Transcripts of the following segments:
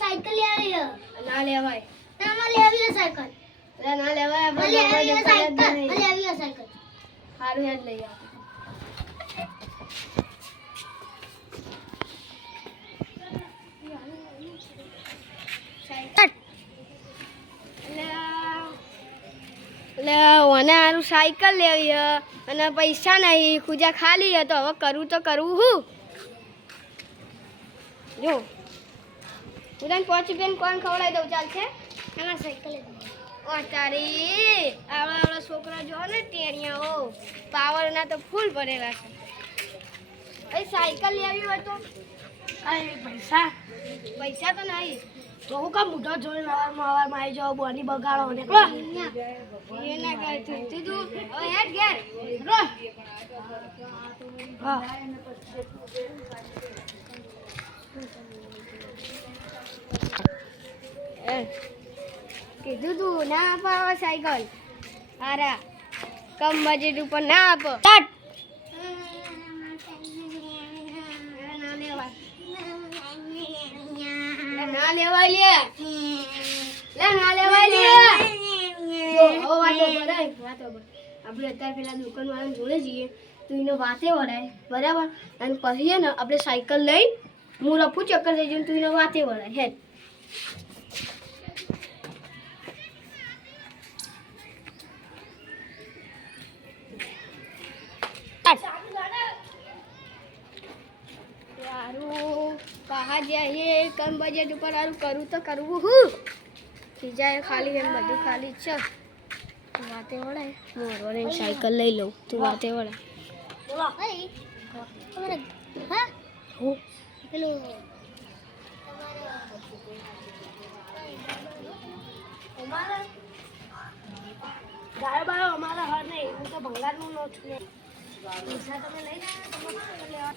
Cycle લેવી છે. ના લેવાય. ના લેવી છે સાયકલ. અરે ના લેવાય. લેવી છે સાયકલ. લેવી છે સાયકલ. સારું હેડ લઈ આવ. એટલે ઓને હારું સાયકલ લેવી હે અને પૈસા નહીં, ખુજા ખાલી હે, તો હવે કરવું તો કરવું હું. જો હું તને 5 રૂપિયાનું કોણ ખવડાવી દઉં, ચાલશે? અમાર સાયકલ ઓ તારી આવડા છોકરા જો ને ટેણિયાઓ પાવરના તો ફૂલ ભરેલા છે. એ સાયકલ લેવી હોય તો પૈસા પૈસા તો નહીં. તો હું કામ મોટો જોઈને અવારમાં આવી જાવ બોની બગાડો ને એ ના કરે તું હવે હેડ ઘેર. હા કીધું તું ના અપાવો સાયકલ. હારા કમ બજેટ ઉપર ના આપો. ના લેવાય લે ના લેવાય લે. આપણે અત્યારે પેલા દુકાન વાળાને જોડે જઈએ તો એને વાતે વળાય બરાબર, અને પછી ને આપણે સાયકલ લઈ હું રફું ચક્કર થઈ જઈને તું એને વાતે વળાય હેડ. સારું બહાર જઈએ કમ બજેટ ઉપર સારું કરવું તો કરવું હું. બીજા ખાલી એમ બધું ખાલી છે. તું વાતે વળાય મોરવાને સાયકલ લઈ લઉં, તું વાતે વળાય. બોલો હા હું પેલું અમારા ગાયો બાયો અમારા હાર નહીં, હું તો ભંગારનું નો છું. પૈસા તમે લઈ લેવા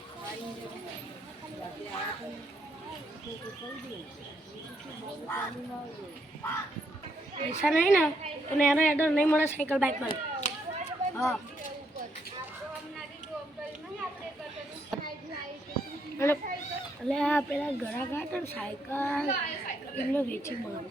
પૈસા નહીં ને અને એનો એડર નહીં મળે સાયકલ બાઇક મળે. હા અને એટલે આ પેલા ઘરા કાઢે સાયકલ એમને વેચી મળે.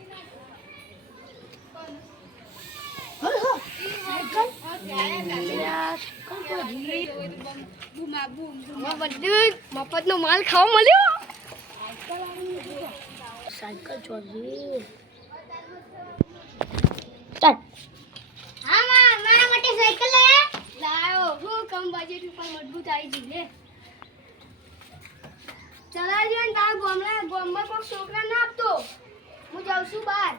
બધું મફતનો માલ ખાવા મળ્યો. સાયકલ ચોરી હા મારા માટે સાયકલ લાયો હું કમ બજેટ ઉપર મજબૂત આવી જઈ લે. ચલાવજો ને તાર ગામમાં કોઈ છોકરા ના આપતો, હું જાઉં છું બહાર.